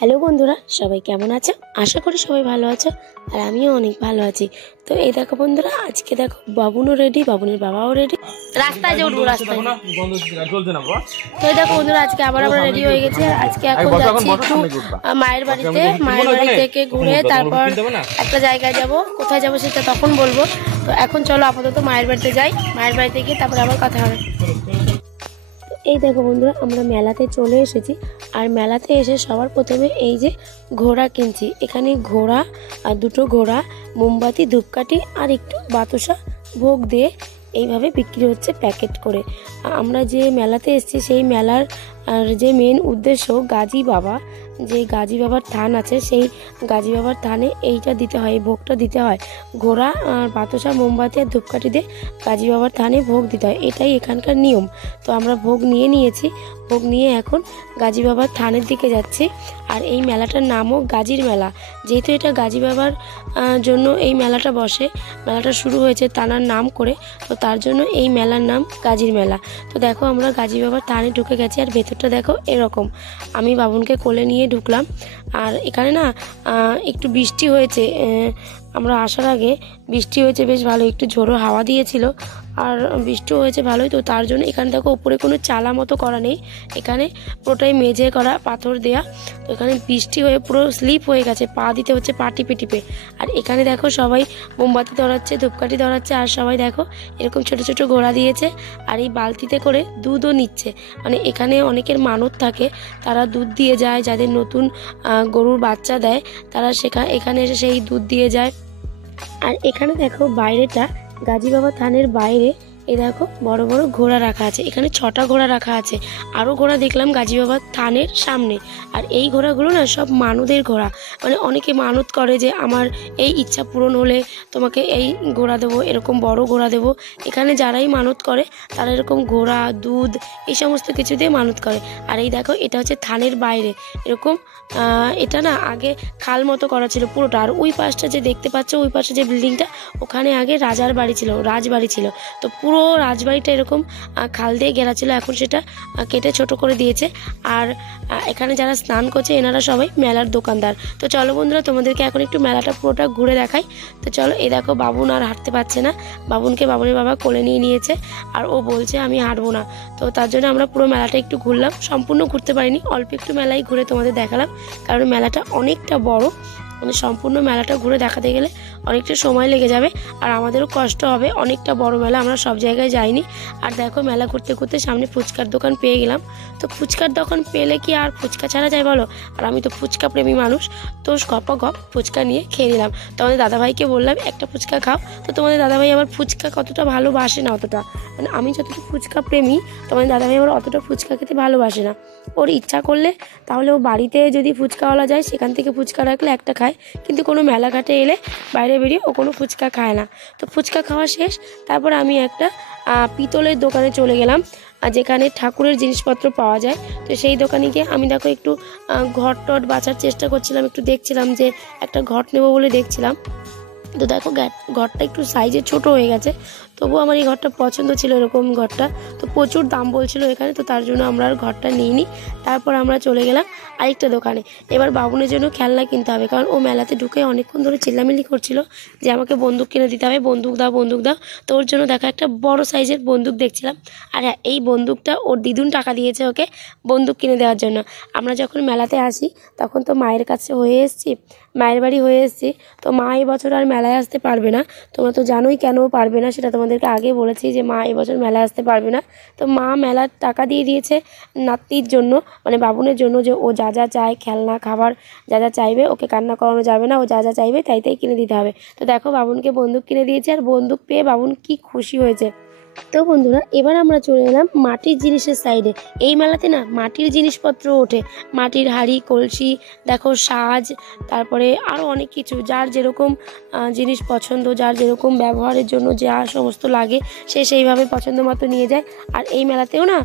Hello বন্ধুরা, সবাই কেমন আছো? আশা করি সবাই ভালো আছো, আর আমিও অনেক ভালো আছি। তো এই দেখো বন্ধুরা, আজকে দেখো বাবুনও রেডি, বাবুনের বাবাও রেডি। রাস্তায় যে উঠবো, রাস্তায়। তো এই দেখো বন্ধুরা, আজকে আবার আমরা রেডি হয়ে গেছি। আর আজকে এখন যাচ্ছি একটু মায়ের বাড়িতে। মায়ের বাড়ি থেকে ঘুরে তারপর একটা জায়গায় যাব। কোথায় যাব সেটা তখন বলবো। তো এখন চলো আপাতত মায়ের বাড়িতে যাই। মায়ের বাড়িতে গিয়ে তারপরে আবার কথা হবে। এই দেখো বন্ধুরা, আমরা মেলাতে চলে এসেছি। আর মেলাতে এসে সবার প্রথমে এই যে ঘোড়া কিনছি। এখানে ঘোড়া আর দুটো ঘোড়া, মোমবাতি, ধূপকাঠি আর একটু বাতাসা ভোগ দিয়ে এইভাবে বিক্রি হচ্ছে প্যাকেট করে। আমরা যে মেলাতে এসেছি সেই মেলার আর যে মেন উদ্দেশ্য গাজী বাবা, যে গাজী বাবার থান আছে, সেই গাজী বাবার থানে এইটা দিতে হয়, এই ভোগটা দিতে হয়। ঘোড়া আর বাতাসা, মোমবাতি আর ধূপকাঠি দিয়ে গাজী বাবার থানে ভোগ দিতে হয়, এটাই এখানকার নিয়ম। তো আমরা ভোগ নিয়েছি। ভোগ নিয়ে এখন গাজী বাবার থানের দিকে যাচ্ছি। আর এই মেলাটার নামও গাজীর মেলা, যেহেতু এটা গাজী বাবার জন্য এই মেলাটা বসে। মেলাটা শুরু হয়েছে তানার নাম করে, তো তার জন্য এই মেলার নাম গাজীর মেলা। তো দেখো আমরা গাজী বাবার থানে ঢুকে গেছি। আর ভেতরটা দেখো এরকম। আমি বাবুনকে কোলে নিয়ে ঢুকলাম। আর এখানে না একটু বৃষ্টি হয়েছে, আমরা আসার আগে বৃষ্টি হয়েছে বেশ ভালো, একটু ঝোড়ো হাওয়া দিয়েছিল। আর বৃষ্টিও হয়েছে ভালোই। তো তার জন্য এখানে দেখো উপরে কোনো চালা মতো করা নেই, এখানে পুরোটাই মেঝে করা, পাথর দেয়া। তো এখানে বৃষ্টি হয়ে পুরো স্লিপ হয়ে গেছে, পা দিতে হচ্ছে পা টিপে টিপে। আর এখানে দেখো সবাই মোমবাতি ধরাচ্ছে, ধূপকাঠি ধরাচ্ছে। আর সবাই দেখো এরকম ছোট ছোট ঘোড়া দিয়েছে। আর এই বালতিতে করে দুধও নিচ্ছে। মানে এখানে অনেকের মানত থাকে, তারা দুধ দিয়ে যায়। যাদের নতুন গরুর বাচ্চা দেয় তারা এখানে এসে সেই দুধ দিয়ে যায়। আর এখানে দেখো বাইরেটা, গাজী বাবা থানের বাইরে এই দেখো বড় বড় ঘোড়া রাখা আছে। এখানে 6টা ঘোড়া রাখা আছে। আরও ঘোড়া দেখলাম গাজী বাবার থানের সামনে। আর এই ঘোড়াগুলো না সব মানতের ঘোড়া। মানে অনেকে মানত করে যে আমার এই ইচ্ছা পূরণ হলে তোমাকে এই ঘোড়া দেবো, এরকম বড় ঘোড়া দেবো। এখানে যারাই মানত করে তারা এরকম ঘোড়া, দুধ, এই সমস্ত কিছু দিয়ে মানত করে। আর এই দেখো এটা হচ্ছে থানের বাইরে এরকম। এটা না আগে খাল মতো করা ছিল পুরোটা। আর ওই পাশটা যে দেখতে পাচ্ছ, ওই পাশে যে বিল্ডিংটা, ওখানে আগে রাজার বাড়ি ছিল, রাজবাড়ি ছিল। তো পুরো রাজবাড়িটা এরকম খাল দিয়ে ঘেরা ছিল, এখন সেটা কেটে ছোট করে দিয়েছে। আর এখানে যারা স্নান করছে এনারা সবাই মেলার দোকানদার। তো চলো বন্ধুরা, তোমাদেরকে এখন একটু মেলাটা পুরোটা ঘুরে দেখাই। তো চলো, এই দেখো বাবুন আর হাঁটতে পারছে না, বাবুনকে বাবুনের বাবা কোলে নিয়ে নিয়েছে। আর ও বলছে আমি হাঁটবো না। তো তার জন্য আমরা পুরো মেলাটা একটু ঘুরলাম, সম্পূর্ণ ঘুরতে পারিনি, অল্প একটু মেলাই ঘুরে তোমাদের দেখালাম। কারণ মেলাটা অনেকটা বড়, মানে সম্পূর্ণ মেলাটা ঘুরে দেখাতে গেলে অনেকটা সময় লেগে যাবে, আর আমাদেরও কষ্ট হবে। অনেকটা বড় মেলা, আমরা সব জায়গায় যাইনি। আর দেখো মেলা ঘুরতে ঘুরতে সামনে ফুচকার দোকান পেয়ে গেলাম। তো ফুচকার দোকান পেলে কি আর ফুচকা ছাড়া যায় বলো? আর আমি তো ফুচকা প্রেমী মানুষ, তো গপ ফুচকা নিয়ে খেয়ে নিলাম। তোমাদের দাদাভাইকে বললাম একটা ফুচকা খাও। তো তোমাদের দাদাভাই আমার ফুচকা কতটা ভালোবাসে না, অতটা, মানে আমি যতটা ফুচকা প্রেমী, তোমাদের দাদাভাই আমার অতটা ফুচকা খেতে ভালোবাসে না। ওর ইচ্ছা করলে তাহলে ও বাড়িতে যদি ফুচকাওয়ালা যায় সেখান থেকে ফুচকা রাখলে একটা খায়, কিন্তু কোনো মেলাঘাটে এলে বাইরে বেরিয়ে ও কোনো ফুচকা খায় না। তো ফুচকা খাওয়া শেষ, তারপর আমি একটা পিতলের দোকানে চলে গেলাম, যেখানে ঠাকুরের জিনিসপত্র পাওয়া যায়। তো সেই দোকানে গিয়ে আমি দেখো একটু ঘট টট বাছার চেষ্টা করছিলাম, একটু দেখছিলাম যে একটা ঘট নেবো বলে দেখছিলাম। তো দেখো ঘরটা একটু সাইজে ছোট হয়ে গেছে, তবুও আমার এই ঘরটা পছন্দ ছিল, এরকম ঘরটা। তো প্রচুর দাম বলছিল এখানে, তো তার জন্য আমরা আর ঘরটা নিইনি। তারপর আমরা চলে গেলাম আরেকটা দোকানে। এবার বাবুনের জন্য খেলনা কিনতে হবে, কারণ ও মেলাতে ঢুকে অনেকক্ষণ ধরে চিল্লামিল্লি করছিল যে আমাকে বন্দুক কিনে দিতে হবে, বন্দুক দাও বন্দুক দাও। তো ওর জন্য দেখা একটা বড় সাইজের বন্দুক দেখছিলাম। আর হ্যাঁ, এই বন্দুকটা ওর দিদুন টাকা দিয়েছে ওকে বন্দুক কিনে দেওয়ার জন্য। আমরা যখন মেলাতে আসি তখন তো মায়ের কাছে হয়ে এসেছি, মায়ের বাড়ি হয়ে এসেছি। তো মা এবছর আর মেলায় আসতে পারবে না। তোমরা তো জানোই কেন পারবে না, সেটা তোমাদেরকে আগে বলেছি যে মা এবছর মেলায় আসতে পারবে না। তো মা মেলার টাকা দিয়ে দিয়েছে নাতির জন্য, মানে বাবুনের জন্য, যে ও যা যা চায়, খেলনা, খাবার, যা যা চাইবে, ওকে কান্না করানো যাবে না, ও যা যা চাইবে তাই তাই কিনে দিতে হবে। তো দেখো বাবুনকে বন্দুক কিনে দিয়েছে, আর বন্দুক পেয়ে বাবুন কি খুশি হয়েছে। তো বন্ধুরা, এবার আমরা চলে এলাম মাটির জিনিসের সাইডে। এই মেলাতে না মাটির জিনিসপত্র ওঠে, মাটির হাঁড়ি, কলসি, দেখো সাজ, তারপরে আরও অনেক কিছু, যার যেরকম জিনিস পছন্দ, যার যেরকম ব্যবহারের জন্য যা সমস্ত লাগে সে সেইভাবে পছন্দ মতো নিয়ে যায়। আর এই মেলাতেও না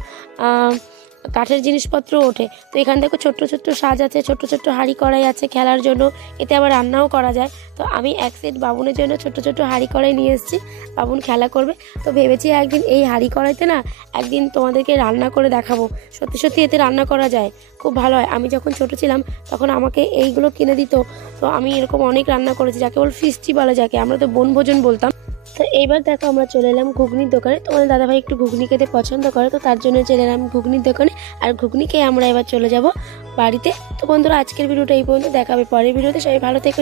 কাঠের জিনিসপত্র ওঠে। তো এখানে দেখো ছোট্ট ছোট্ট সাজ আছে, ছোট্ট ছোট্ট হাঁড়ি কড়াই আছে খেলার জন্য, এতে আবার রান্নাও করা যায়। তো আমি এক সেট বাবুনের জন্য ছোট্ট ছোট্ট হাঁড়ি কড়াই নিয়ে এসেছি, বাবুন খেলা করবে। তো ভেবেছি একদিন এই হাঁড়ি কড়াইতে না একদিন তোমাদেরকে রান্না করে দেখাবো। সত্যি সত্যি এতে রান্না করা যায়, খুব ভালো হয়। আমি যখন ছোট ছিলাম তখন আমাকে এইগুলো কিনে দিত। তো আমি এরকম অনেক রান্না করেছি, যাকে বল ফিস্টি বলা, যাকে আমরা তো বনভোজন বলতাম। তো এইবার দেখো আমরা চলে এলাম ঘুগনির দোকানে। তোমাদের দাদাভাই একটু ঘুগনি খেতে পছন্দ করে, তো তার জন্য চলে এলাম ঘুগনির দোকানে। আর ঘুগনি খেয়ে আমরা এবার চলে যাব বাড়িতে। তো বন্ধুরা, আজকের ভিডিওটা এই পর্যন্ত, দেখা হবে পরের ভিডিওতে। সবাই ভালো থেকো।